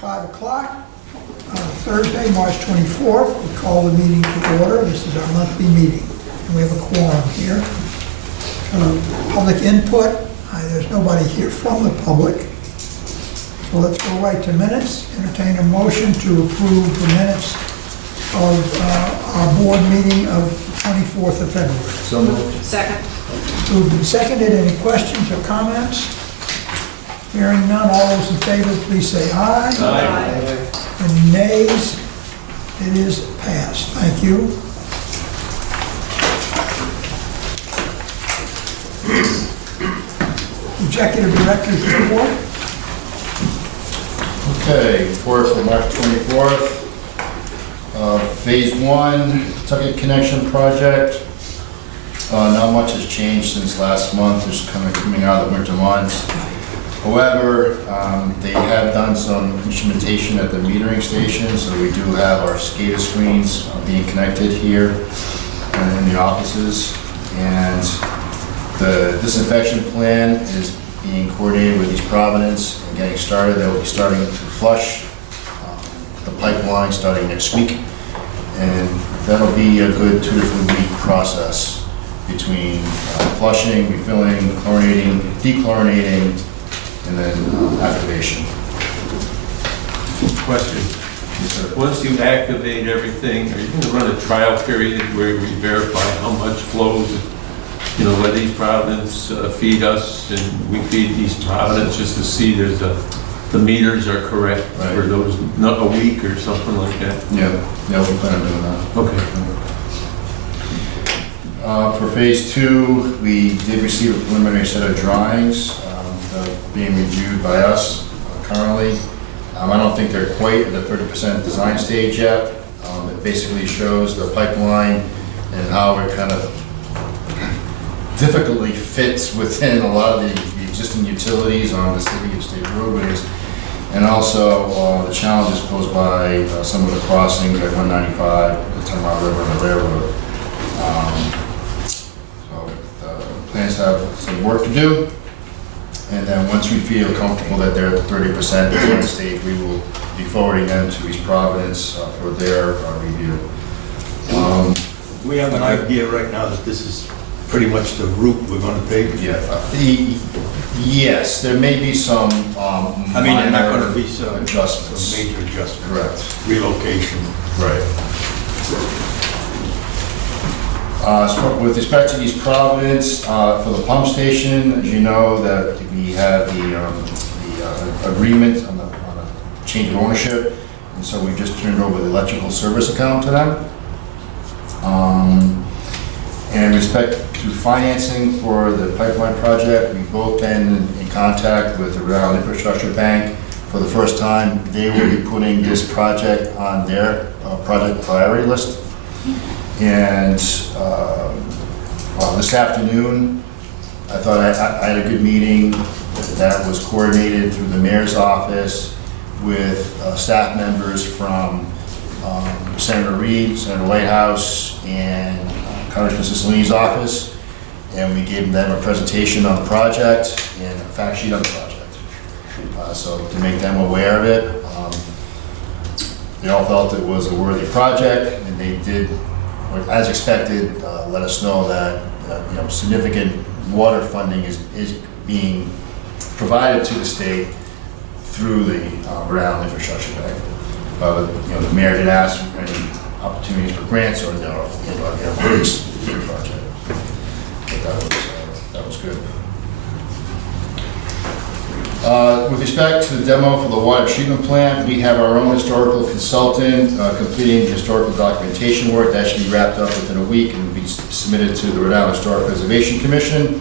5 o'clock, Thursday, March 24th. We call the meeting to order. This is our monthly meeting, and we have a quorum here. Public input, there's nobody here from the public. So let's go right to minutes. Entertain a motion to approve the minutes of our board meeting of 24th of February. So moved. Second. Moved and seconded. Any questions or comments? Hearing none, all those in favor, please say aye. Aye. Any nays? It is passed. Thank you. Executive Director's report. Okay, report for March 24th. Phase 1, Tucket Connection Project. Not much has changed since last month, just kind of coming out of the winter months. However, they have done some instrumentation at the metering station, so we do have our SCADA screens being connected here in the offices. And the disinfection plan is being coordinated with East Providence and getting started. They'll be starting to flush the pipeline starting next week. And that'll be a good 2 to 3 week process between flushing, refilling, chlorinating, dechlorinating, and then activation. Question. Yes, sir. Once you activate everything, are you going to run a trial period where we verify how much flows? You know, let East Providence feed us and we feed East Providence just to see the meters are correct Right. for those, not a week or something like that? Yeah, we plan on doing that. Okay. For phase 2, we did receive a preliminary set of drawings being reviewed by us currently. I don't think they're quite at the 30% design stage yet. It basically shows the pipeline and how it kind of difficultly fits within a lot of the existing utilities on the city and state roadways, and also the challenges posed by some of the crossings like 195, the Tamar River and the railroad. So the plans have some work to do, and then once we feel comfortable that they're at the 30% design stage, we will be forwarding them to East Providence for their review. We have an idea right now that this is pretty much the route we're going to take. Yeah, yes, there may be some I mean, they're not going to be some adjustments. major adjustments. Correct. Relocation. Right. So with respect to East Providence, for the pump station, as you know, that we have the agreement on a change of ownership, and so we just turned over the electrical service account to them. And in respect to financing for the pipeline project, we've both been in contact with the Rhode Island Infrastructure Bank. For the first time, they will be putting this project on their project priority list. And this afternoon, I thought I had a good meeting that was coordinated through the mayor's office with staff members from Senator Reed, Senator Whitehouse, and Congressman Cicilline's office, and we gave them a presentation on the project and a fact sheet on the project. So to make them aware of it, they all felt it was a worthy project, and they did, as expected, let us know that significant water funding is being provided to the state through the Rhode Island Infrastructure Bank. The mayor did ask for any opportunities for grants or works for the project. But that was good. With respect to the demo for the water treatment plant, we have our own historical consultant completing the historical documentation work. That should be wrapped up within a week and be submitted to the Rhode Island Historic Preservation Commission.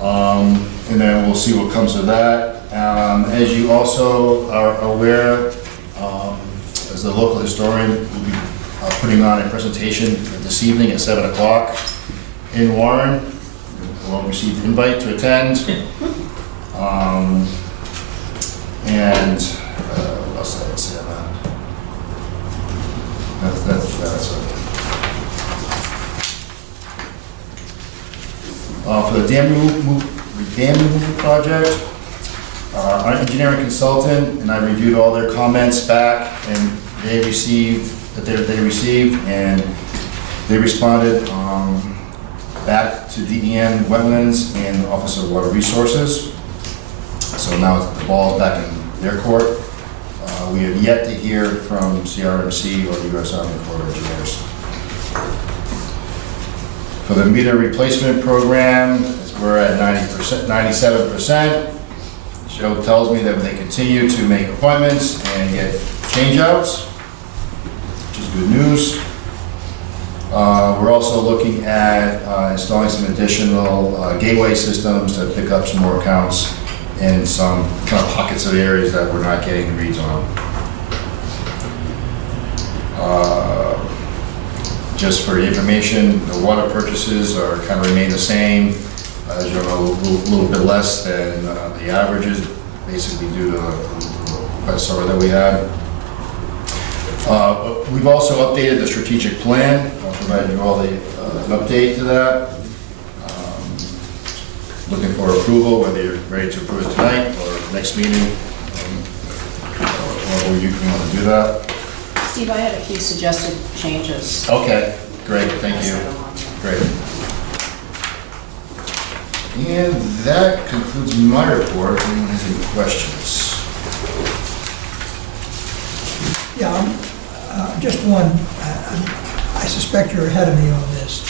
And then we'll see what comes of that. As you also are aware, as the local historian, we'll be putting on a presentation this evening at 7 o'clock in Warren. We'll receive an invite to attend. And what else did I say on that? That's it. For the dam removal project, our engineering consultant, and I reviewed all their comments back, and they received, and they responded back to DEM Wetlands and Office of Water Resources. So now the ball's back in their court. We have yet to hear from CRMC or the U.S. Army Corps of Engineers. For the meter replacement program, we're at 90%, 97%. Joe tells me that they continue to make appointments and get change-outs, which is good news. We're also looking at installing some additional gateway systems to pick up some more accounts in some kind of pockets of areas that we're not getting the reads on. Just for information, the water purchases are kind of remain the same. As you know, a little bit less than the averages, basically due to the wet summer that we had. We've also updated the strategic plan. I'll provide you all an update to that. Looking for approval, whether you're ready to approve it tonight or next meeting, or you want to do that. Steve, I had a few suggested changes. Okay, great, thank you. Great. And that concludes my report. If anyone has any questions? Yeah, just one, I suspect you're ahead of me on this.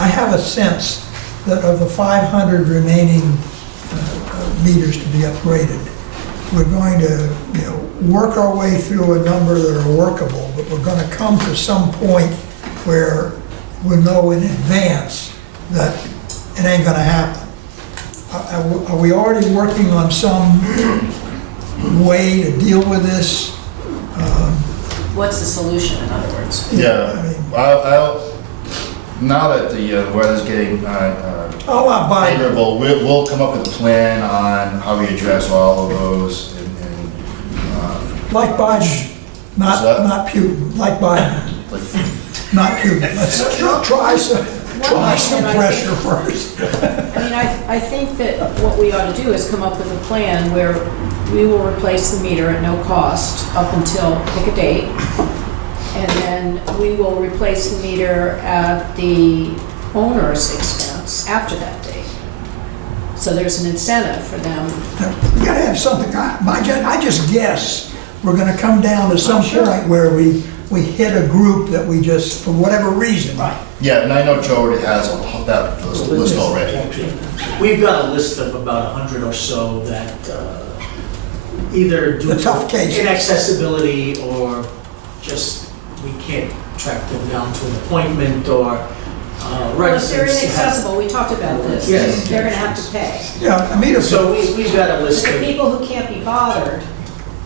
I have a sense that of the 500 remaining meters to be upgraded, we're going to, work our way through a number that are workable, but we're going to come to some point where we'll know in advance that it ain't going to happen. Are we already working on some way to deal with this? What's the solution, in other words? Yeah, I mean, I'll now that the weather's getting favorable, we'll come up with a plan on how we address all of those. like Biden, not Putin, like Biden, not Putin. Let's try some pressure first. I mean, I think that what we ought to do is come up with a plan where we will replace the meter at no cost up until pick a date. And then we will replace the meter at the owner's expense after that date. So there's an incentive for them. We gotta have something, I just guess we're gonna come down to some point where we hit a group that we just, for whatever reason. Right. Yeah, and I know Joe already has that list already. We've got a list of about 100 or so that either do The tough cases. inaccessibility or just we can't track them down to an appointment or Well, if they're residents. inaccessible, we talked about this, Yes. they're gonna have to pay. Yeah, I mean, So we've got a But list the of, people who can't be bothered,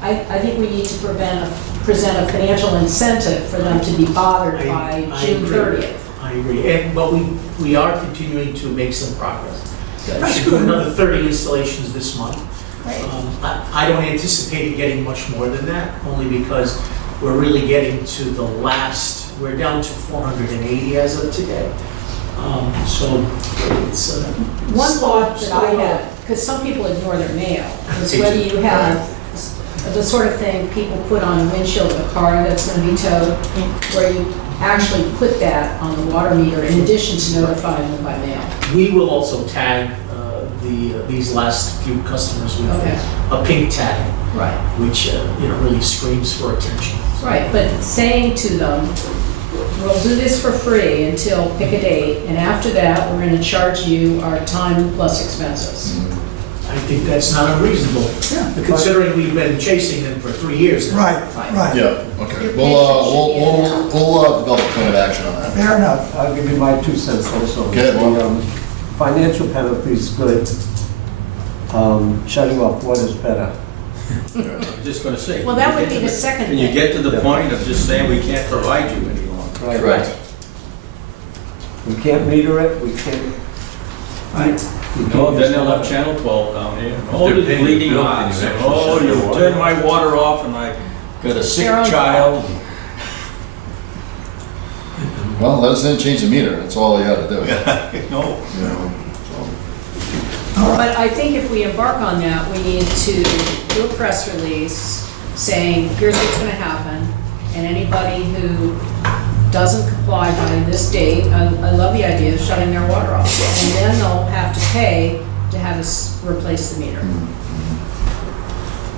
I think we need to present a financial incentive for them to be bothered I by June agree. 30th. I agree, but we are continuing to make some progress. That's We do good. another 30 installations this month. Right. I don't anticipate getting much more than that, only because we're really getting to the last, we're down to 480 as of today. So it's... One thought slow that I roll. had, because some people ignore their mail, is whether you have the sort of thing people put on a windshield of a car that's going to be towed, where you actually put that on the water meter in addition to notifying them by mail. We will also tag these last few customers with Okay. a pink tag, Right. which really screams for attention. Right, but saying to them, we'll do this for free until pick a date, and after that, we're going to charge you our time plus expenses. I think that's not unreasonable, Yeah. considering we've been chasing them for 3 years now. right. Yeah, okay. Your We'll develop a plan of action on that. Fair enough. I'll give you my 2 cents also. Okay, well. The, financial penalty is good. Shutting off water is better. I'm just gonna say. Well, that would be the second Can you thing. get to the point of just saying we can't provide you any longer? Right. We can't meter it, we can't. Right. No, then they'll have Channel 12 down here. Oh, They're the paying bleeding the bill, eyes. can you actually Oh, shut you your water turn off? my water off and I got a sick Their own child. Well, let us then change the meter, that's all they had to do. No. You know, so. All right. But I think if we embark on that, we need to do a press release saying, here's what's gonna happen, and anybody who doesn't comply by this date, I love the idea of shutting their water off, and then they'll have to pay to have us replace the meter.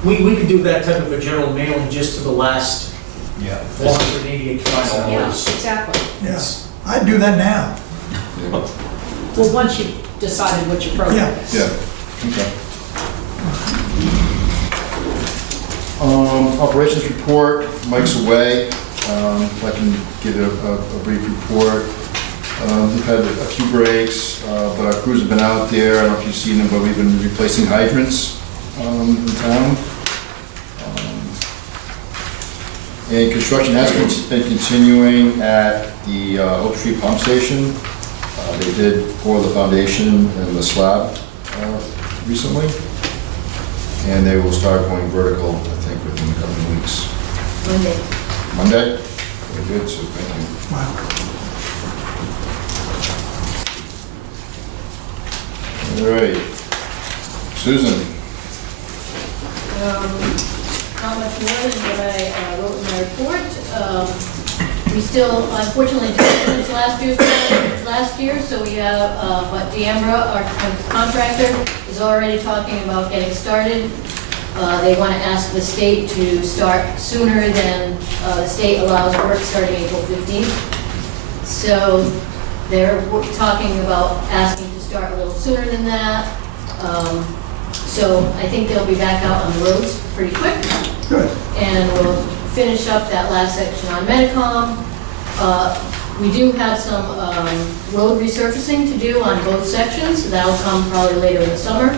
We could do that type of a general mailing just to the last Yeah. 488 final Yeah, hours. exactly. Yes, I'd do that now. Well, once you've decided what your program Yeah. is. Yeah, okay. Operations report, Mike's away. If I can give a brief report. We've had a few breaks, but our crews have been out there. I don't know if you've seen them, but we've been replacing hydrants in town. And construction has been continuing at the Oak Street Pump Station. They did pour the foundation and the slab recently, and they will start going vertical, I think, within a couple of weeks. Monday. Monday? Very good, so thank you. Wow. All right. Susan? Not much more than what I wrote in my report. We still, unfortunately, didn't finish last year, so we have, but D'Ambra, our contractor, is already talking about getting started. They want to ask the state to start sooner than the state allows work starting April 15th. So they're talking about asking to start a little sooner than that. So I think they'll be back out on the roads pretty quick. Good. And we'll finish up that last section on Medicom. We do have some road resurfacing to do on both sections. That'll come probably later in the summer.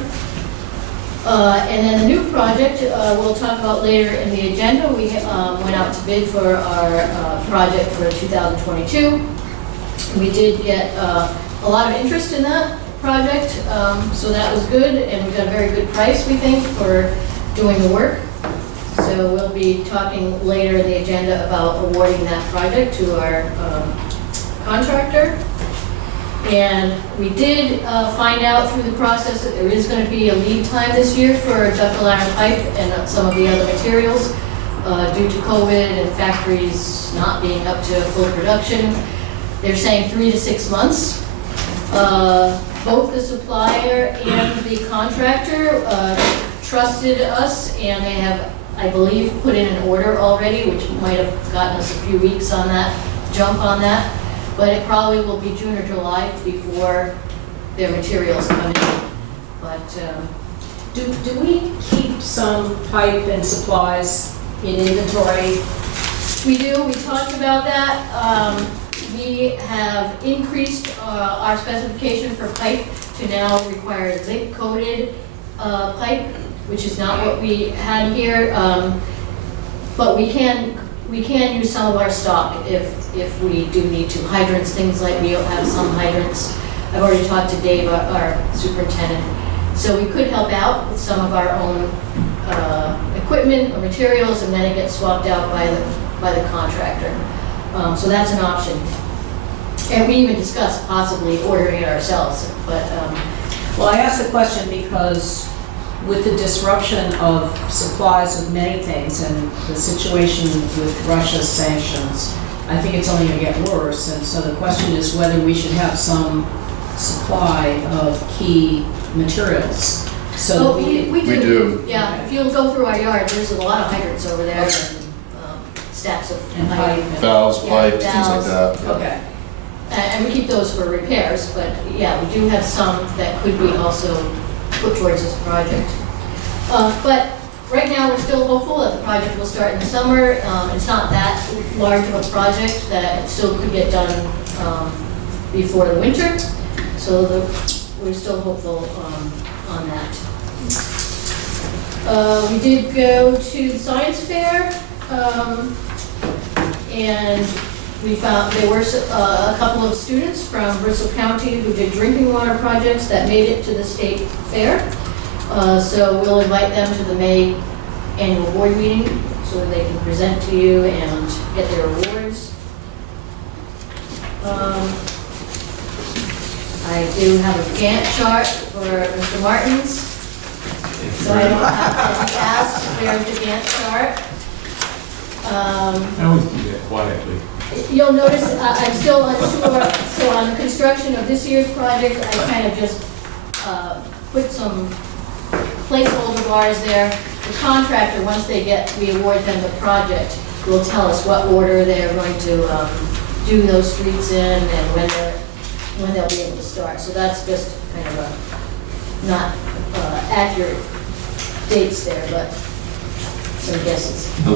And then the new project, we'll talk about later in the agenda. We went out to bid for our project for 2022. We did get a lot of interest in that project, so that was good, and we got a very good price, we think, for doing the work. So we'll be talking later in the agenda about awarding that project to our contractor. And we did find out through the process that there is going to be a lead time this year for ductile iron pipe and some of the other materials due to COVID and factories not being up to full production. They're saying 3 to 6 months. Both the supplier and the contractor trusted us, and they have, I believe, put in an order already, which might have gotten us a few weeks on that, jump on that. But it probably will be June or July before their materials come in. But Do we keep some pipe and supplies in inventory? we do, we talked about that. We have increased our specification for pipe to now require zinc-coated pipe, which is not what we had here. But we can use some of our stock if we do need to. Hydrants, things like, we have some hydrants. I've already talked to Dave, our superintendent. So we could help out with some of our own equipment or materials, and then it gets swapped out by the contractor. So that's an option. And we even discussed possibly ordering it ourselves, but Well, I asked the question because with the disruption of supplies of many things and the situation with Russia's sanctions, I think it's only going to get worse. And so the question is whether we should have some supply of key materials. So that we We do. Yeah, if you'll go through our yard, there's a lot of hydrants over there, and stacks of And pipe. Valves, Yeah, pipes, things like valves. that. yeah. Okay. And we keep those for repairs, but yeah, we do have some that could be also put towards this project. But right now, we're still hopeful that the project will start in the summer. It's not that large of a project that it still could get done before the winter. So we're still hopeful on that. We did go to the science fair, and we found there were a couple of students from Bristol County who did drinking water projects that made it to the state fair. So we'll invite them to the May annual board meeting so that they can present to you and get their awards. I do have a Gantt chart for Mr. Martins, so I don't have to ask where's the Gantt chart. I always do that quietly. You'll notice I'm still unsure, so on the construction of this year's project, I kind of just put some placeholder bars there. The contractor, once we award them the project, will tell us what order they're going to do those streets in and when they'll be able to start. So that's just kind of a not accurate dates there, but some guesses. So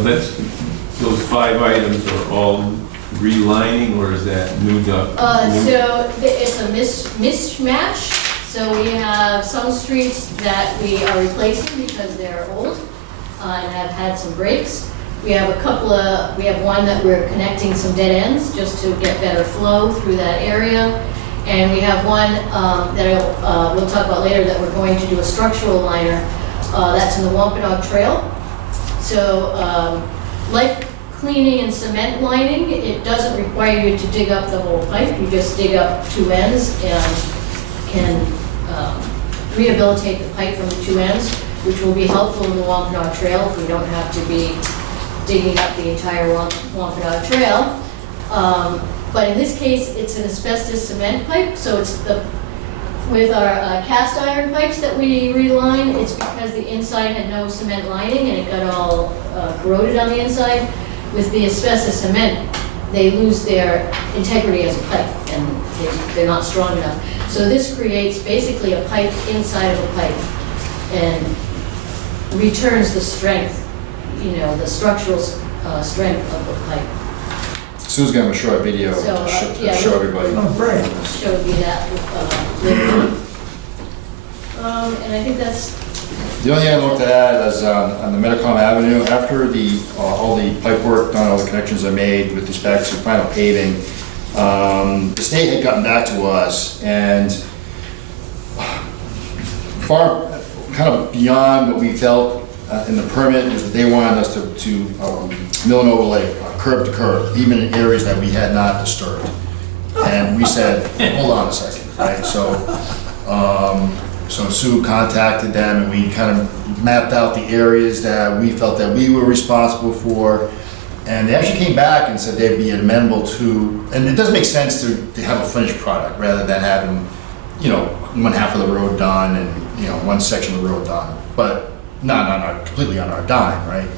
those 5 items are all relining, or is that new duct? So it's a mismatch. So we have some streets that we are replacing because they're old and have had some breaks. We have we have one that we're connecting some dead ends just to get better flow through that area. And we have one that we'll talk about later that we're going to do a structural liner that's in the Wampanoag Trail. So like cleaning and cement lining, it doesn't require you to dig up the whole pipe. You just dig up 2 ends and can rehabilitate the pipe from the 2 ends, which will be helpful in the Wampanoag Trail if we don't have to be digging up the entire Wampanoag Trail. But in this case, it's an asbestos cement pipe, so it's with our cast iron pipes that we reline, it's because the inside had no cement lining and it got all corroded on the inside. With the asbestos cement, they lose their integrity as a pipe and they're not strong enough. So this creates basically a pipe inside of a pipe and returns the strength, the structural strength of the pipe. Sue's gonna have a short video So, to show everybody. Oh, great. Showed me that later on. And I think that's, The only thing I looked to add is on the Medicom Avenue, after all the pipe work done, all the connections are made with respect to final paving, the state had gotten back to us and far, kind of beyond what we felt in the permit, was that they wanted us to mill and overlay curb to curb, even in areas that we had not disturbed. And we said, hold on a second, right? So Sue contacted them and we kind of mapped out the areas that we felt that we were responsible for. And they actually came back and said they'd be amenable to, and it does make sense to have a finished product rather than having, one half of the road done and, one section of the road done, but not completely on our dime, right?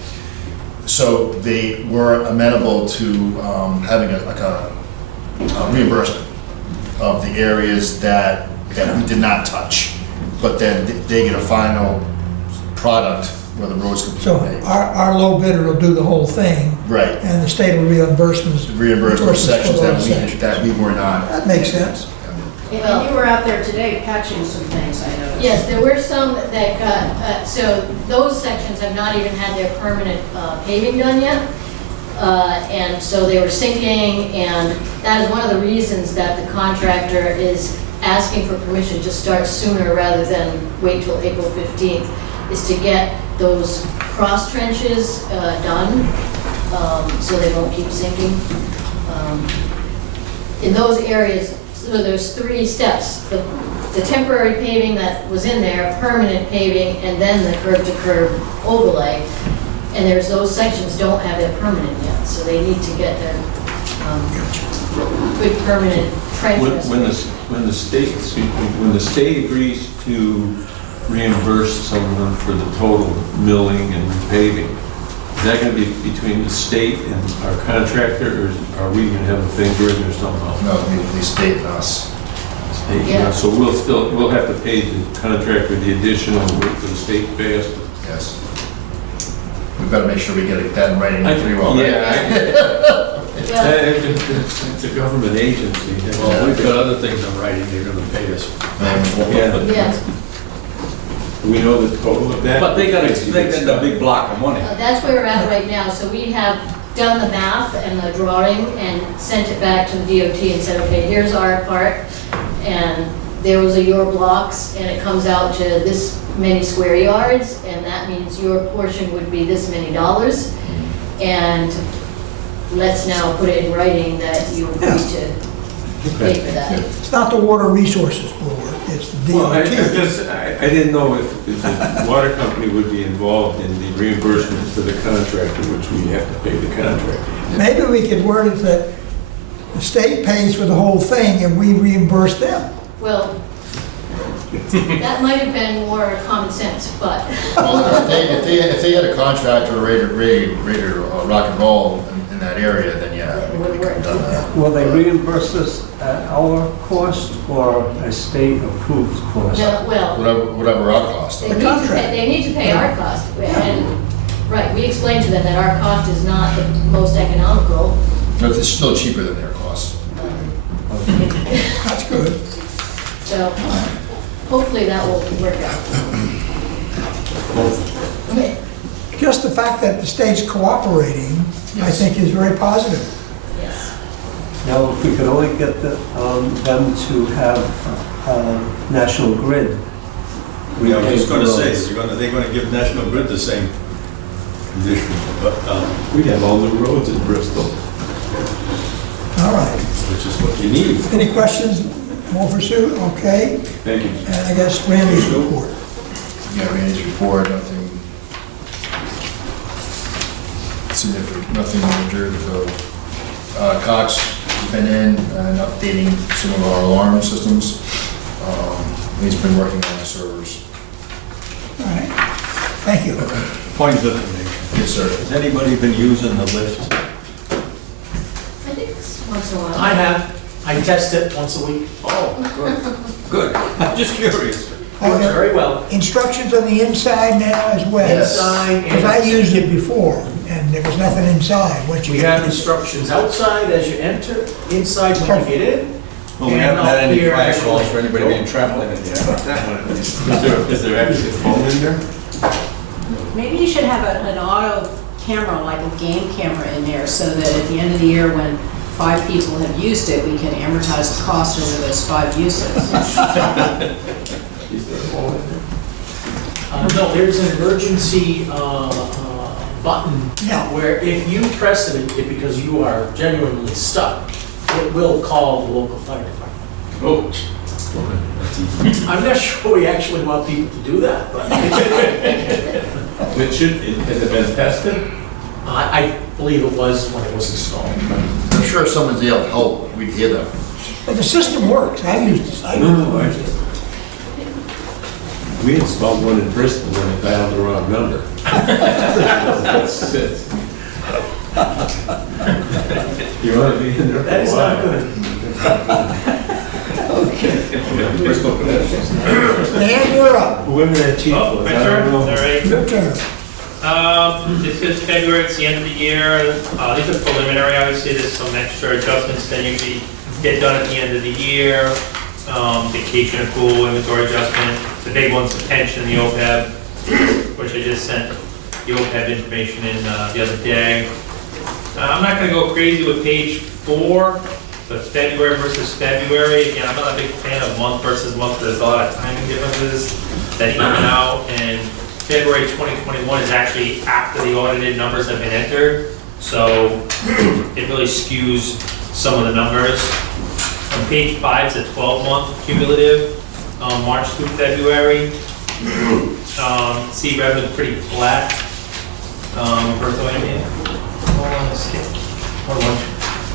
So they were amenable to having a reimbursement of the areas that we did not touch. But then they get a final product where the road's So completely. our low bidder will do the whole thing, Right, and the state will reimburse reimbursement sections for those sections. that we were not. That makes sense. And you were out there today patching some things, I noticed. yes, there were some that got, so those sections have not even had their permanent paving done yet. And so they were sinking, and that is one of the reasons that the contractor is asking for permission to start sooner rather than wait till April 15th, is to get those cross trenches done so they won't keep sinking. In those areas, so there's 3 steps. The temporary paving that was in there, permanent paving, and then the curb-to-curb overlay. And there's those sections don't have their permanent yet, so they need to get their good permanent trenches. When the state agrees to reimburse someone for the total milling and paving, is that going to be between the state and our contractor, or are we going to have a finger in there somehow? No, they state us. Yeah. So we'll have to pay the contractor the additional work for the state fast. Yes. We've got to make sure we get that in writing pretty well, right? Well, It's a government agency. Well, we've got other things in writing they're gonna pay us. Yeah. yeah, We know the total of that. But they got a big block of money. that's where we're at right now. So we have done the math and the drawing and sent it back to the DOT and said, okay, here's our part. And there was your blocks, and it comes out to this many square yards, and that means your portion would be this many dollars. And let's now put it in writing that you agree to pay for that. It's not the Water Resources Board, it's the Well, I DOT. didn't know if the water company would be involved in the reimbursement to the contractor, which we have to pay the contractor. Maybe we could word it that the state pays for the whole thing and we reimburse them. Well, that might have been more common sense, but Well, if they had a contractor ready to rock and roll in that area, then yeah, It we would could work. have done that. Will they reimburse us at our cost or a state-approved cost? no, well, Whatever our cost. they The need to contract. pay, they need to pay our cost. And, right, we explained to them that our cost is not the most economical. But it's still cheaper than their cost. That's good. So hopefully that will work out. Okay, Just the fact that the state's cooperating, I think is very positive. yes. Now, if we could only get them to have National Grid. Yeah, I was just repave gonna the say, roads. they're gonna give National Grid the same condition, but, We have all the roads in Bristol, All right. which is what you need. Any questions? More pursuit? Okay. thank you. And I guess Randy's report. Yeah, Randy's report, nothing significant, nothing major, so, Cox has been in and updating some of our alarm systems. He's been working on the servers. All right. Thank you. Point of information. Yes, sir. Has anybody been using the lift? I think it's once in a while. I have, I test it once a week. Oh, good. Good. I'm just curious. Are there Very well. instructions on the inside now as well? Yes. Inside Because I and used it before, and there was nothing inside once you we get have in. instructions outside as you enter, inside when you get in. Well, we and haven't had up any here fire as you calls for leave. anybody being trapped in it yet. Is there actually a phone in there? Maybe you should have an auto camera, like a game camera in there, so that at the end of the year, when 5 people have used it, we can amortize the cost over those 5 uses. Is there a phone in there? No, there's an emergency button Yeah. where if you press it, because you are genuinely stuck, it will call the local fire department. Oh, okay, that's easy. I'm not sure we actually want people to do that, but It should, has it been tested? I believe it was when it was installed. I'm sure if someone's able to help, we'd hear them. But the system works. I used it. We installed one in Bristol when it dialed the wrong number. That's it. You want to be in there? That is not good. Bristol connections. Dan, you're up. Women at Chief. Oh, my turn, all right. Your turn. This is February, it's the end of the year. These are preliminary, obviously, there's some extra adjustments that usually get done at the end of the year. Vacation accrual, inventory adjustment, the big one's the pension, the OPEB, which I just sent the OPEB information in the other day. I'm not gonna go crazy with page 4, the February versus February. Again, I'm not a big fan of month versus month, there's a lot of timing differences that even out, and February 2021 is actually after the audited numbers have been entered, so it really skews some of the numbers. On page 5 is a 12-month cumulative, March through February. See revenue pretty flat. Hold on, let's skip.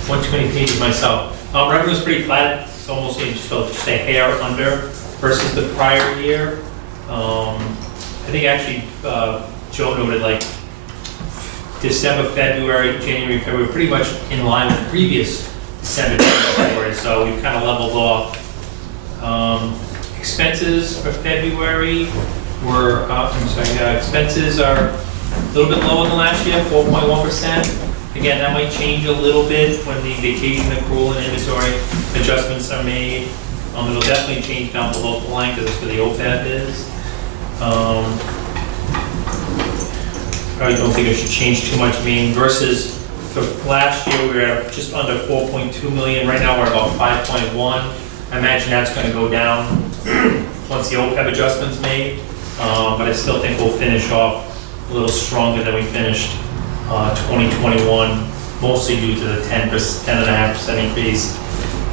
One too many pages myself. Revenue's pretty flat, it's almost just a hair under versus the prior year. I think actually, Joe noted like December, February, January, February, pretty much in line with the previous December, February, so we've kind of leveled off. Expenses for February were, expenses are a little bit lower than last year, 4.1%. Again, that might change a little bit when the vacation accrual and inventory adjustments are made. It'll definitely change down below the line because that's where the OPEB is. Probably don't think it should change too much. I mean, versus for last year, we were at just under 4.2 million. Right now, we're about 5.1. I imagine that's going to go down once the OPEB adjustment's made. But I still think we'll finish off a little stronger than we finished 2021, mostly due to the 10.5% increase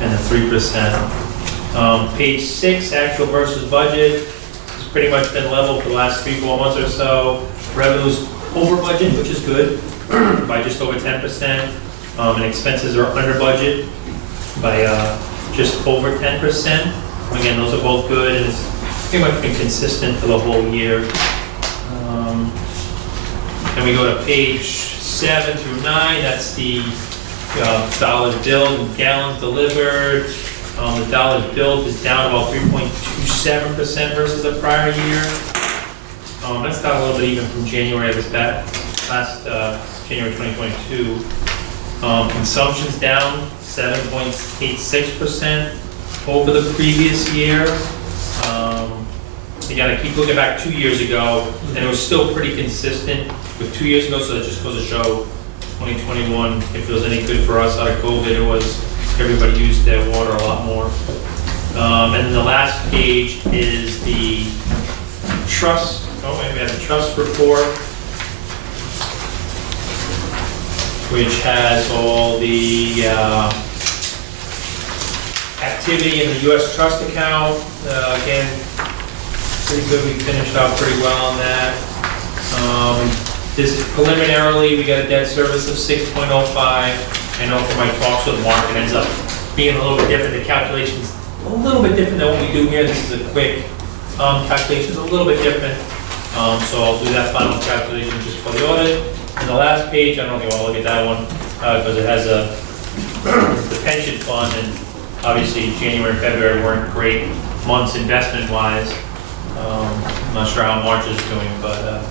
and the 3%. Page 6, actual versus budget, has pretty much been level for the last 3-4 months or so. Revenues over budget, which is good, by just over 10%, and expenses are under budget by just over 10%. Again, those are both good, and it's pretty much been consistent for the whole year. Then we go to page 7 through 9, that's the dollars billed and gallons delivered. The dollars billed is down about 3.27% versus the prior year. That's down a little bit even from January of this last January 2022. Consumption's down 7.86% over the previous year. Again, I keep looking back 2 years ago, and it was still pretty consistent with 2 years ago, so that just goes to show 2021, if it was any good for us out of COVID, it was everybody used their water a lot more. And then the last page is the trust, we have the trust report, which has all the activity in the U.S. trust account. Again, pretty good, we finished out pretty well on that. This preliminarily, we got a debt service of 6.05. I know from my talks with Mark, it ends up being a little bit different. The calculation's a little bit different than what we do here. This is a quick calculation, it's a little bit different. So I'll do that final calculation just for the audit. And the last page, I don't know if you want to look at that one, because it has the pension fund, and obviously January and February weren't great months investment-wise. I'm not sure how March is doing, but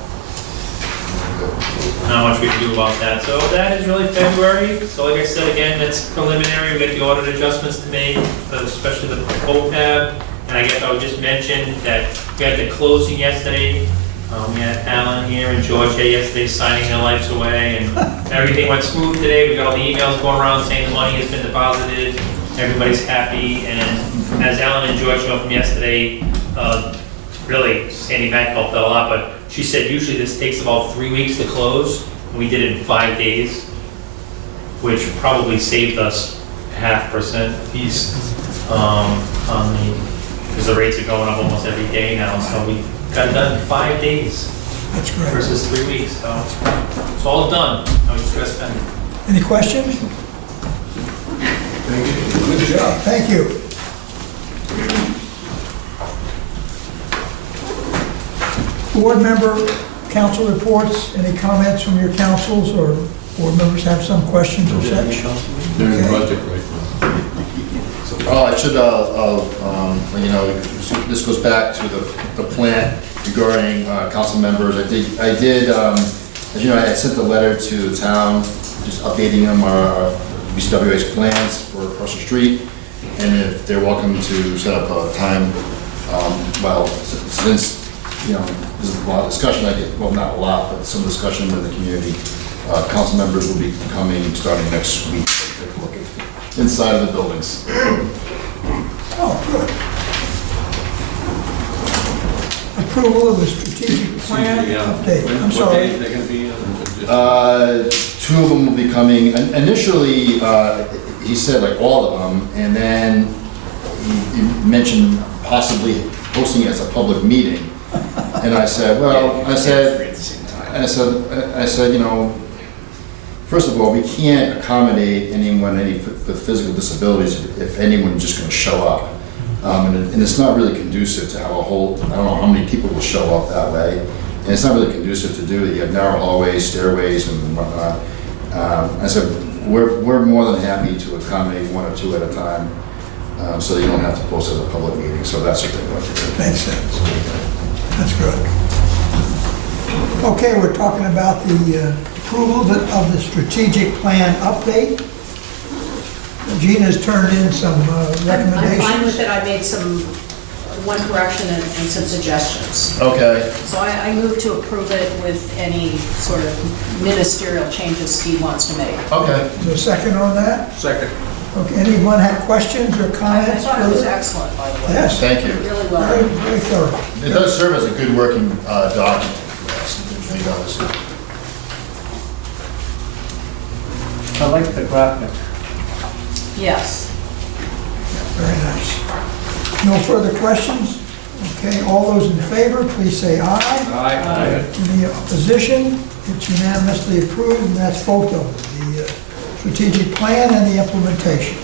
not much we can do about that. So that is really February. So like I said, again, that's preliminary. We got the audit adjustments to make, especially the OPEB. And I guess I would just mention that we had the closing yesterday. We had Alan here and George here yesterday signing their lives away, and everything went smooth today. We got all the emails going around saying the money has been deposited. Everybody's happy. And as Alan and George know from yesterday, really, Sandy Mack helped out a lot, but she said usually this takes about 3 weeks to close. We did it in 5 days, which probably saved us 0.5% apiece because the rates are going up almost every day now. So we got it done in 5 days. That's great. Versus 3 weeks. So it's all done. I was just gonna spend. Any questions? Good job. Thank you. Board member, council reports, any comments from your councils or board members have some questions or such? They're in Okay. budget right now. Oh, I should, you know, this goes back to the plant regarding council members. I did, as you know, I sent the letter to the town, just updating them our BCWA's plans for across the street, and if they're welcome to set up a time, well, since, you know, there's a lot of discussion, well, not a lot, but some discussion with the community. Council members will be coming starting next week, take a look at inside of the buildings. Oh, good. Approval of the strategic plan update. I'm What day sorry. are they gonna be? Two of them will be coming. Initially, he said like all of them, and then he mentioned possibly hosting it as a public meeting. And I said, well, I said, you know, first of all, we can't accommodate anyone with physical disabilities if anyone's just going to show up. And it's not really conducive to have a whole, I don't know how many people will show up that way. And it's not really conducive to do it. You have narrow hallways, stairways, and whatnot. I said, we're more than happy to accommodate 1 or 2 at a time, so you don't have to post it as a public meeting. So that's what they want to do. Makes sense. That's good. Okay, we're talking about the approval of the strategic plan update. Gina's turned in some recommendations. I'm fine with it. I made one correction and some suggestions. Okay. So I move to approve it with any sort of ministerial changes Steve wants to make. Okay. Is there a second on that? Second. Okay, anyone have questions or I comments? thought it was further? excellent, by the way. Yes, Thank you. Really very, well. very thorough. It does serve as a good working document for us. It really does. I like the graphic. Yes. Very nice. No further questions? Okay, all those in favor, please say aye. Aye. Any opposition? It's unanimously approved, and that's both of them, the strategic plan and the implementation.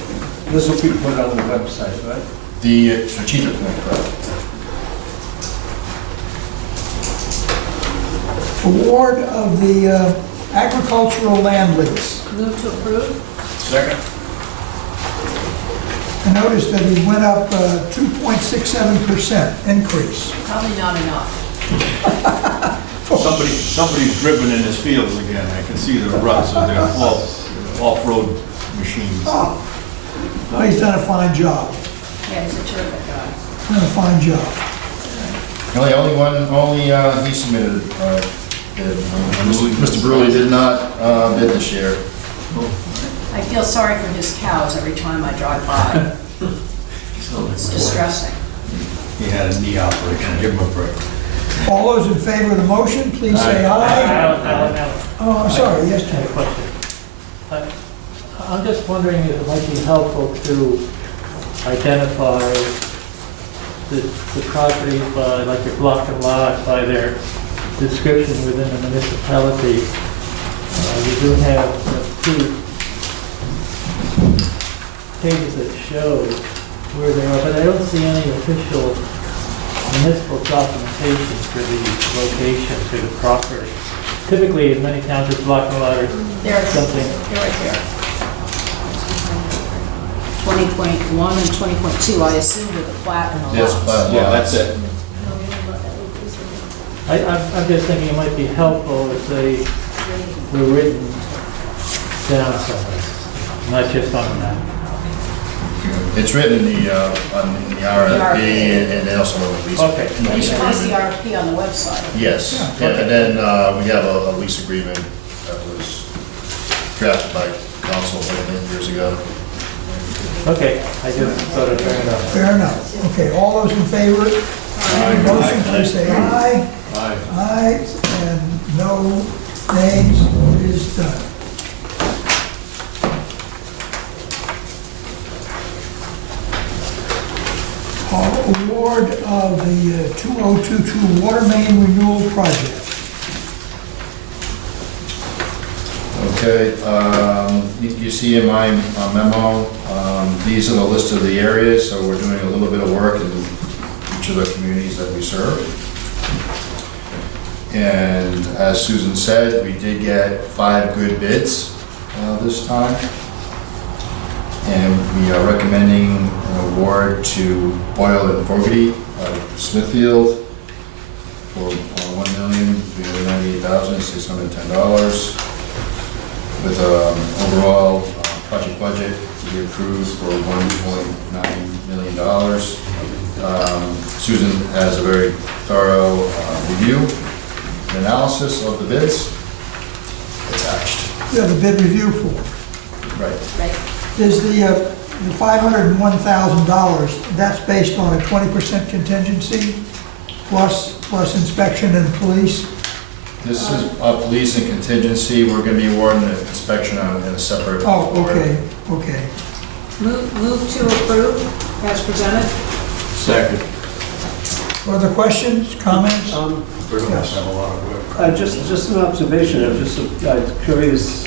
This will be put on the website, right? The strategic plan, correct? Award of the agricultural land lease. Move to approve? Second. I noticed that he went up 2.67% increase. Probably not enough. Somebody's driven in his fields again. I can see the ruts of their off-road machines. Oh, well, he's done a fine job. Yeah, he's a terrific guy. Done a fine job. He submitted, bid. Mr. Brewley did not bid this year. I feel sorry for his cows every time I drive by. It's distressing. He had a knee operation. Give him a break. All those in favor of the motion, please say aye. Alan. Oh, I'm sorry, yes, I have a Ted. question. I'm just wondering if it might be helpful to identify the properties by, like your block and lot, by their description within the municipality. You do have two pages that show where they are, but I don't see any official municipal documentation for the location to the property. Typically, in many towns, it's block and lot or They're something. right there. 20.1 and 20.2, I assume with the plat and the Yes, lots. plat. Yeah, that's it. I'm just thinking it might be helpful if they were written down somewhere, not just on a map. It's written in the RFP and then also on the lease. Okay. You should post the RFP on the website. Yes, yeah, and then we have a lease agreement that was drafted by council, I think, years ago. Okay, I just thought it fair enough. Fair enough. Okay, all those in favor of the motion, please say aye. Aye. Aye, and no nays, it is done. Award of the 2022 water main renewal project. Okay, you see in my memo, these are the list of the areas, so we're doing a little bit of work in each of the communities that we serve. And as Susan said, we did get 5 good bids this time. And we are recommending an award to Boyle and Fogarty of Smithfield for $1,398,610 with an overall project budget to be approved for $1.9 million. Susan has a very thorough review and analysis of the bids attached. You have a bid review for. Right. Right. Is the $501,000, that's based on a 20% contingency plus inspection and police? This is police and contingency. We're going to be awarding an inspection on in a separate. Oh, award. okay. Move to approve as presented? Second. Further questions, comments? We're going to have a lot of work. Just an observation, I'm just curious.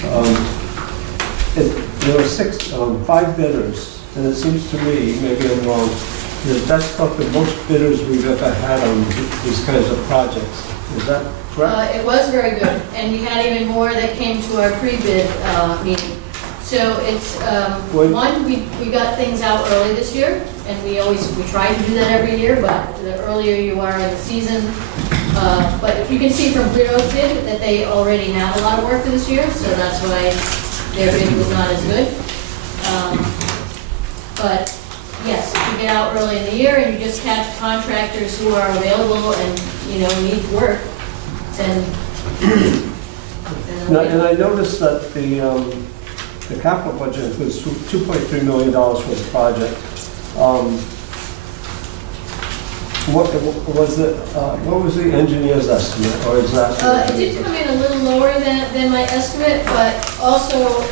There were 5 bidders, and it seems to me, maybe I'm wrong, that that's about the most bidders we've ever had on these kinds of projects. Is that correct? It was very good, and we had even more that came to our pre-bid meeting. So it's, one, we got things out early this year, and we try to do that every year, but the earlier you are in the season. But if you can see from Brito's bid that they already have a lot of work for this year, so that's why their bid was not as good. But yes, if you get out early in the year and you just catch contractors who are available and, need work, then. And I noticed that the capital budget includes $2.3 million for the project. What was the engineer's estimate, or is that? It did come in a little lower than my estimate, but also,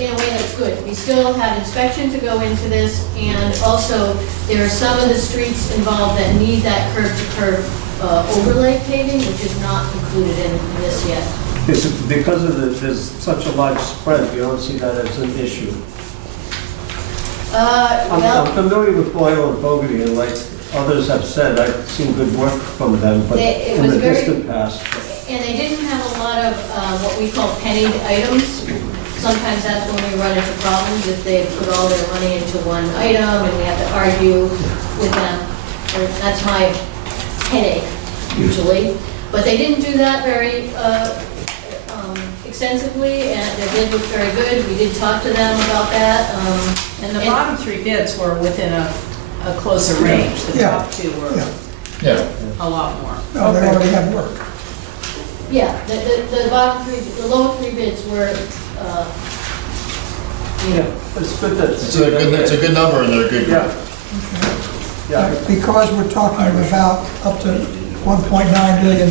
in a way that's good. We still have inspection to go into this, and also there are some of the streets involved that need that curb-to-curb overlay paving, which is not included in this yet. Is it because of there's such a large spread, you don't see that as an issue? I'm Well, familiar with Boyle and Fogarty, and like others have said, I've seen good work from them, but It in was the very- distant past. and they didn't have a lot of what we call pennied items. Sometimes that's when we run into problems, if they put all their money into one item and we have to argue with them. Or that's my headache usually. But they didn't do that very extensively, and their bid looked very good. We did talk to them about that. And the bottom three bids were within a closer range. The Yeah. top two were Yeah. a lot more. No, they already have work. Yeah, the bottom three, the lower three bids were, Yeah, it's good that. It's a good number and they're a good Yeah. group. Yeah. Because we're talking about up to $1.9 million,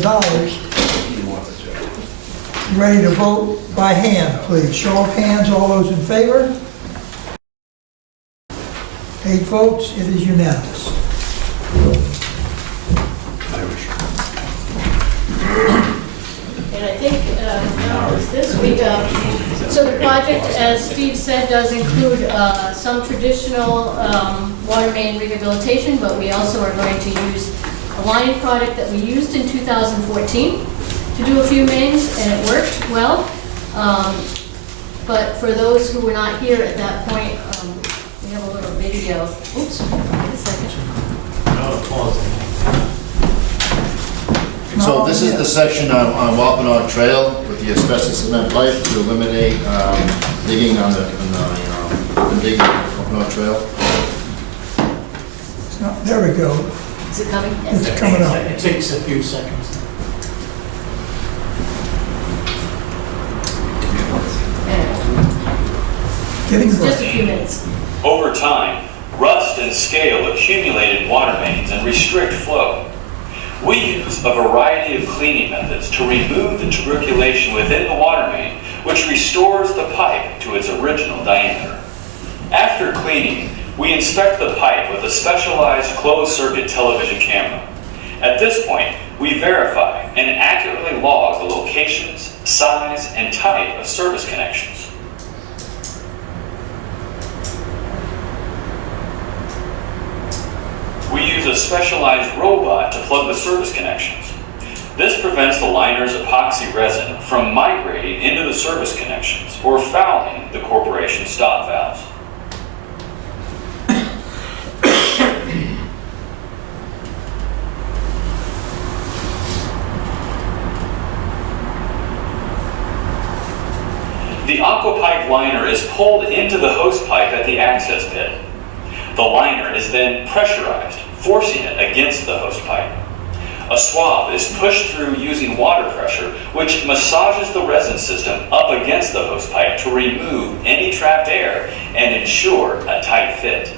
ready to vote by hand, please. Show of hands, all those in favor? 8 votes, it is unanimous. and I think, this week, so the project, as Steve said, does include some traditional water main rehabilitation, but we also are going to use a line product that we used in 2014 to do a few mains, and it worked well. But for those who were not here at that point, we have a little video. Oops, wait a second. So this is the section on Wampanoag Trail with the asbestos cement pipe to eliminate digging on the digging on Wampanoag Trail. There we go. Is it coming? It's coming up. It takes a few seconds. Getting It's just good. a few minutes. Over time, rust and scale accumulate in water mains and restrict flow. We use a variety of cleaning methods to remove the tuberculation within the water main, which restores the pipe to its original diameter. After cleaning, we inspect the pipe with a specialized closed-circuit television camera. At this point, we verify and accurately log the locations, size, and type of service connections. We use a specialized robot to plug the service connections. This prevents the liner's epoxy resin from migrating into the service connections or fouling the corporation's stop valves. The aquapipe liner is pulled into the hose pipe at the access pit. The liner is then pressurized, forcing it against the hose pipe. A swab is pushed through using water pressure, which massages the resin system up against the hose pipe to remove any trapped air and ensure a tight fit.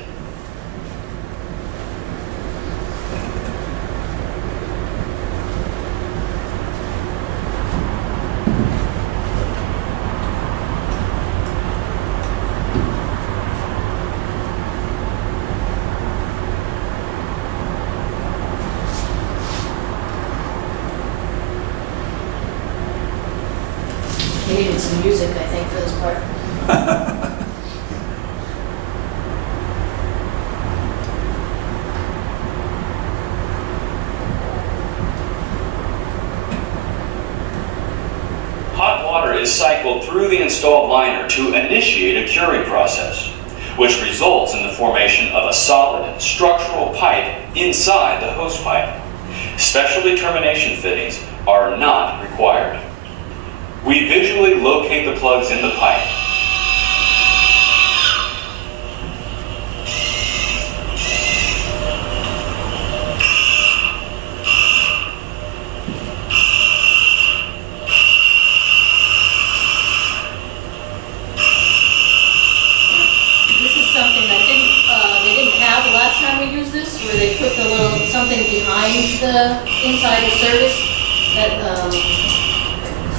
We needed some music, I think, for this part. Hot water is cycled through the installed liner to initiate a curing process, which results in the formation of a solid structural pipe inside the hose pipe. Specialty termination fittings are not required. We visually locate the plugs in the pipe. This is something that they didn't have the last time we used this, where they put the little, something behind the, inside the service that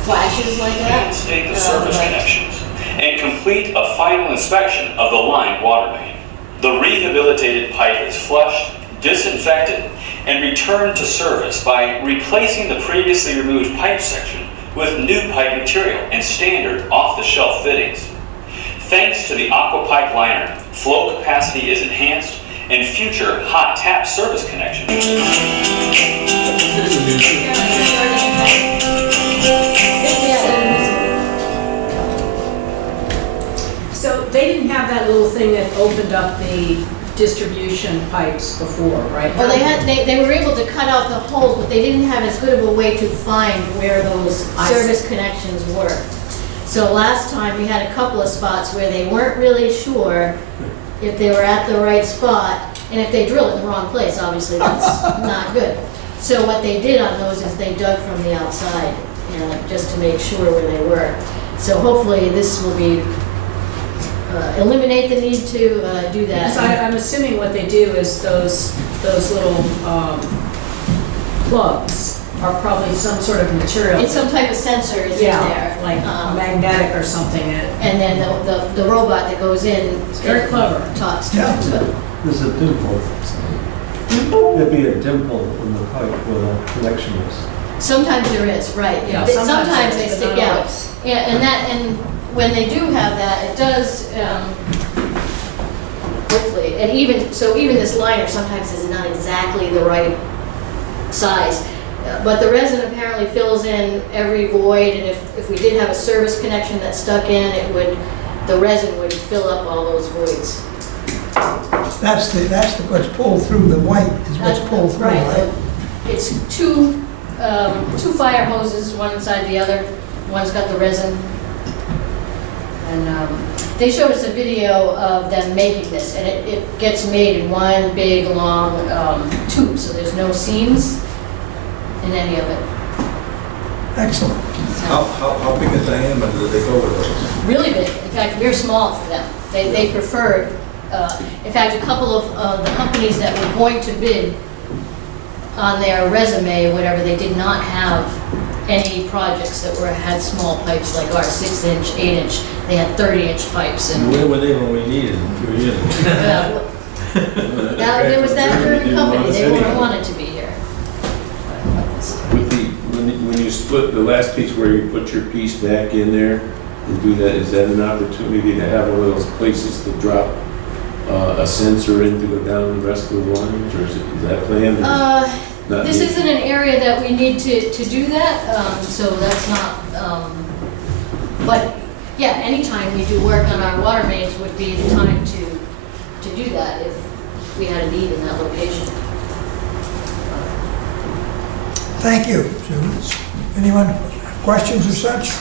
flashes like that. Reinstate the service Right. connections and complete a final inspection of the lined water main. The rehabilitated pipe is flushed, disinfected, and returned to service by replacing the previously removed pipe section with new pipe material and standard off-the-shelf fittings. Thanks to the aqua pipe liner, flow capacity is enhanced and future hot tap service connections. So they didn't have that little thing that opened up the distribution pipes before, right? Well, they were able to cut out the holes, but they didn't have as good of a way to find where those service connections were. So last time, we had a couple of spots where they weren't really sure if they were at the right spot, and if they drilled in the wrong place, obviously that's not good. So what they did on those is they dug from the outside, just to make sure where they were. So hopefully this will be, eliminate the need to do Because that. I'm assuming what they do is those little plugs are probably some sort of material. It's some type of sensors in Yeah, there. like magnetic or something. And then the robot that goes in. It's very clever. Talks to Yeah. it. So There's a dimple. There'd be a dimple in the pipe where the connection is. sometimes there is, right. Yeah, Sometimes they it's stick not out. always. Yeah, and when they do have that, it does, hopefully, and even this liner sometimes is not exactly the right size. But the resin apparently fills in every void, and if we did have a service connection that stuck in, the resin would fill up all those voids. That's what's pulled through, the white is what's pulled through, right? It's two fire hoses, one inside the other. One's got the resin. And they showed us a video of them making this, and it gets made in one big long tube, so there's no seams in any of it. Excellent. How big a diameter do they go with those? Really big. In fact, we're small for them. They preferred, in fact, a couple of the companies that were going to bid on their resume or whatever, they did not have any projects that had small pipes like ours, 6-inch, 8-inch. They had 30-inch pipes. And Where were they when we needed them a few years ago? there was that German company. They weren't wanted to be here. When you split the last piece where you put your piece back in there and do that, is that an opportunity to have one of those places to drop a sensor in to go down the rest of the lines, or is that planned? This isn't an area that we need to do that, so that's not, but yeah, anytime we do work on our water mains would be the time to do that if we had a need in that location. Thank you, Sue. Anyone have questions or such?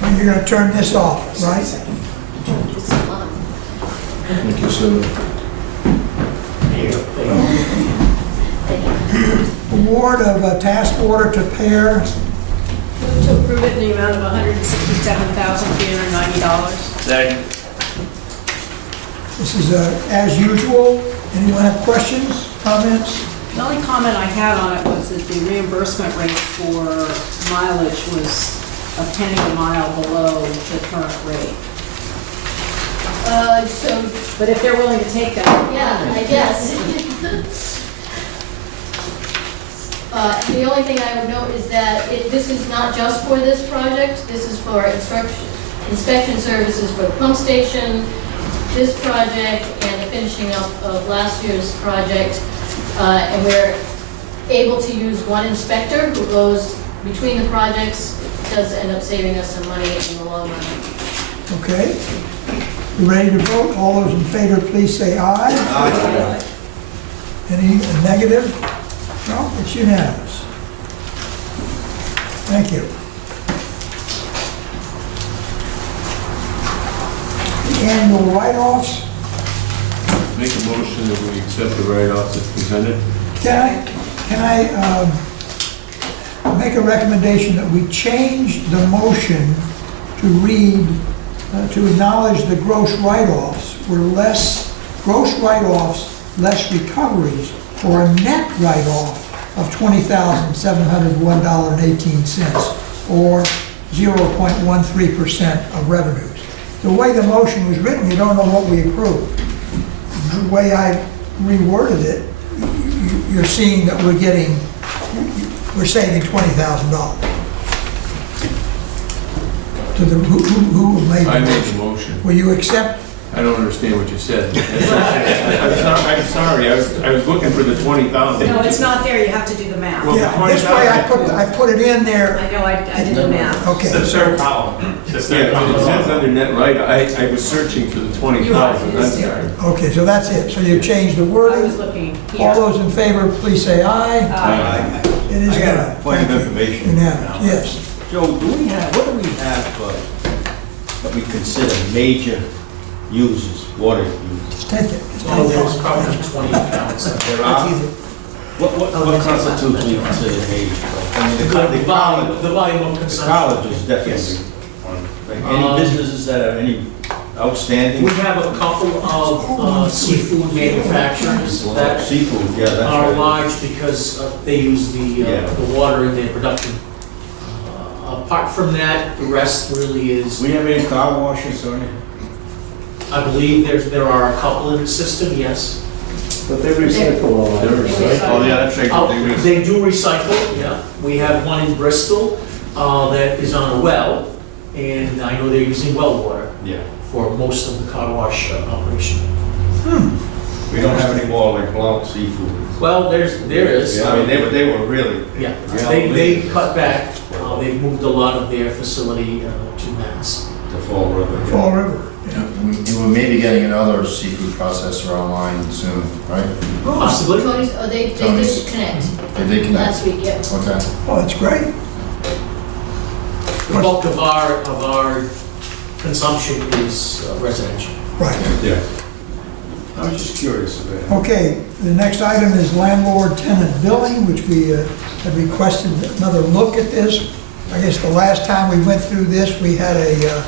Well, you're going to turn this off, right? It's on. Thank you, Sue. Award of a task order to Pear. To approve it in the amount of $167,390. Second. This is as usual. Anyone have questions, comments? The only comment I had on it was that the reimbursement rate for mileage was a penny a mile below the current rate. But if they're willing to take that. Yeah, I guess. The only thing I would note is that this is not just for this project. This is for inspection services for the pump station, this project, and the finishing up of last year's project. And we're able to use one inspector who goes between the projects. It does end up saving us some money in the long run. Okay. You ready to vote? All those in favor, please say aye. Aye. Any negative? No, it's unanimous. Thank you. The annual write-offs. Make a motion that we accept the write-offs as presented. Can I make a recommendation that we change the motion to read, to acknowledge the gross write-offs were less, gross write-offs, less recoveries, for a net write-off of $20,701.18, or 0.13% of revenues. The way the motion was written, you don't know what we approved. The way I reworded it, you're seeing that we're saving $20,000. To the, who made the I made motion? the motion. Will you accept? I don't understand what you said. I'm sorry, I was looking for the 20,000. No, it's not there, you have to do the math. Well, Yeah, this way I put it in there. I know, I did the math. Okay. It's the third column. It's the Yeah, third but it says column. under net right, I was searching for the 20,000, You're right, I'm it is sorry. Okay, so that's it. So you changed the I was wording. looking All here. those in favor, please say aye. Aye. It is I got a done. point of Thank you. information. Unanimous, yes. Joe, what do we have that we consider major users, water users? Take it. Oh, there's probably 20 accounts. There are? What constitutes we consider major? I mean, the college, The volume of the consumption. college is definitely one. Like, any businesses that are any outstanding? We have a couple of seafood manufacturers that Seafood, yeah, that's are right. large because they use Yeah. the water in their production. Apart from that, the rest really is, We have any car washes or anything? I believe there are a couple in the system, yes. But they recycle all that. Oh, yeah, that's right. They do recycle, yeah. We have one in Bristol that is on a well, and I know they're using well water Yeah. for most of the car wash operation. We don't have any more like Blount Seafood. Well, there is. Yeah, I mean, they were really. Yeah, they cut back, they've moved a lot of their facility to Mass. The Fall River. Fall River. You were maybe getting another seafood processor online soon, right? Possibly. Tony's, they Tony's. did connect They did connect. last week, yeah. Okay. Oh, that's great. The bulk of our consumption is residential. Right. Yeah. I was just curious about it. Okay, the next item is landlord-tenant billing, which we had requested another look at this. I guess the last time we went through this, we had a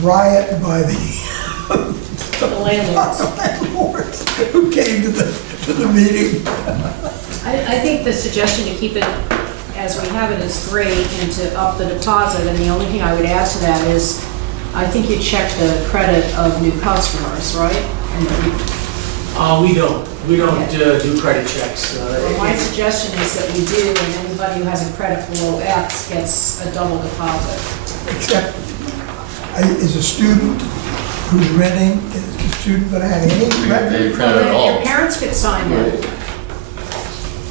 riot by the The landlords. landlords who came to the meeting. I think the suggestion to keep it as we have it is great and to up the deposit, and the only thing I would add to that is, I think you check the credit of new customers, right? And We don't do credit checks. my suggestion is that we do, and anybody who has a credit below X gets a double deposit. Except, is a student who's renting, is the student gonna have any credit? They credit it all. Your parents could sign it.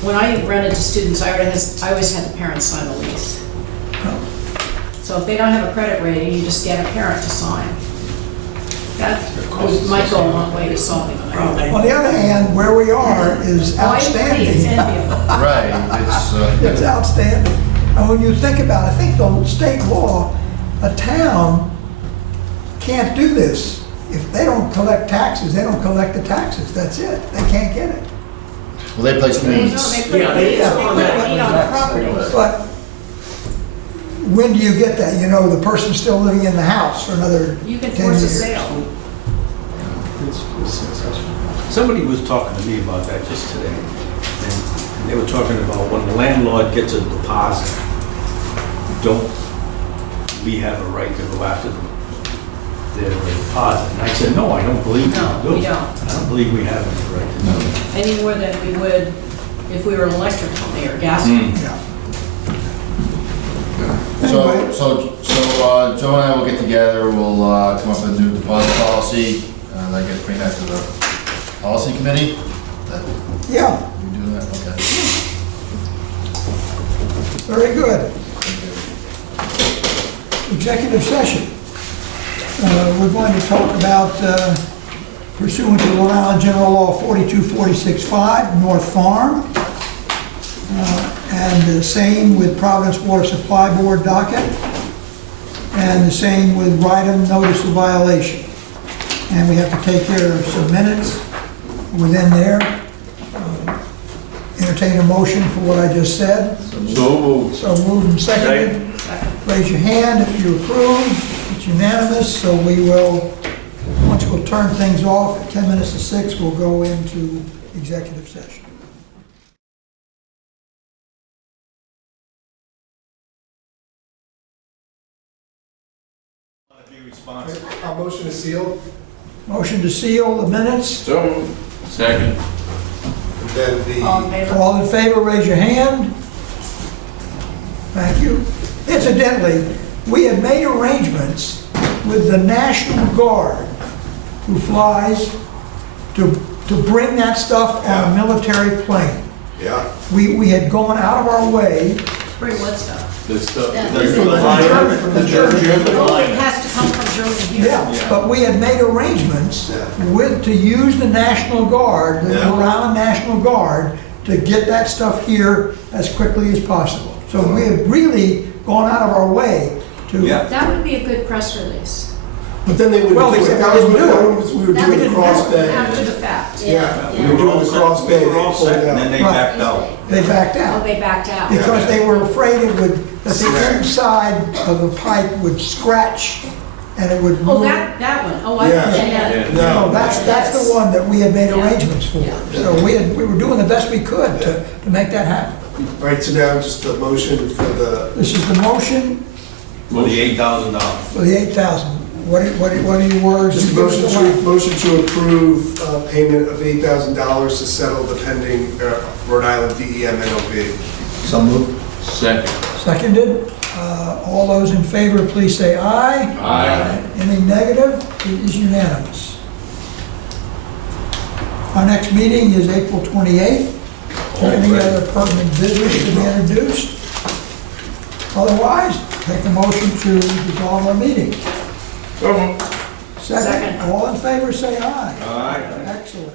When I rented to students, I always had the parents sign the lease. So if they don't have a credit rating, you just get a parent to sign. That might go a long way to solving the problem. On the other hand, where we are is Oh, I agree, it's outstanding. enviable. Right, It's outstanding. And when you think about it, I think the state law, a town can't do this. If they don't collect taxes, they don't collect the taxes. That's it. They can't get it. well, they place They liens. put Yeah, a they- lien on the property. But when do you get that? You know, the person's still living in the house for another 10 years. You can force a sale. Somebody was talking to me about that just today. And they were talking about when the landlord gets a deposit, don't we have a right to go after their deposit? And I said, no, I don't believe we do. No, we don't. I don't believe we have any right to do that. Any more than we would if we were an electric company or gas company. Yeah. So Joe and I will get together, we'll come up with a new deposit policy, and I guess bring that to the policy committee. That, Yeah, we do that, okay. very good. Executive session. We're going to talk about pursuant to Rhode Island General Law 42465, North Farm. And the same with Providence Water Supply Board docket. And the same with Rydom notice of violation. And we have to take care of some minutes within there. Entertain a motion for what I just said. So moved. So moved and seconded. Raise your hand if you approve. It's unanimous, so we will, once we'll turn things off at 10 minutes to 6, we'll go into executive session. response. A motion to seal, Motion to seal the minutes. Second. and then All in the, favor? All in favor, raise your hand. Thank you. Incidentally, we had made arrangements with the National Guard who flies to bring that stuff on a military plane. yeah. We had gone out of our way. Bring what stuff? This stuff. That- Like From the German, from the German. Oh, it has to come from Germany here. Yeah, but we had made arrangements Yeah. to use the National Guard, the Yeah. Rhode Island National Guard, to get that stuff here as quickly as possible. So we had really gone out of our way to. Yeah. That would be a good press release. But then they Well, wouldn't do it. except That they was didn't do it. when we were That doing we the didn't cross do it bay. after the fact. Yeah, we yeah. were doing the cross bay. We were all they pulled set, and then out. they Right. backed out. They backed Oh, out. they backed out. Because they were afraid it would, that the Scratch. inside of the pipe would scratch and it would Oh, move. that one. Oh, I Yeah. thought you Yeah. meant. No, No, that's Yes. the one that we had made Yeah. arrangements for. Yeah. So we were doing the best we could to make that happen. All right, so now just a motion for the, This is the motion For the $8,000. for the 8,000. What are your words? just a motion to approve payment of $8,000 to settle the pending Rhode Island DEM NOV. So moved. Second. Seconded. All those in favor, please say aye. Aye. Any negative? It is unanimous. Our next meeting is April 28th. Any other pertinent business to be introduced? Otherwise, take a motion to dissolve our meeting. Second. All in favor, say aye. Aye. Excellent.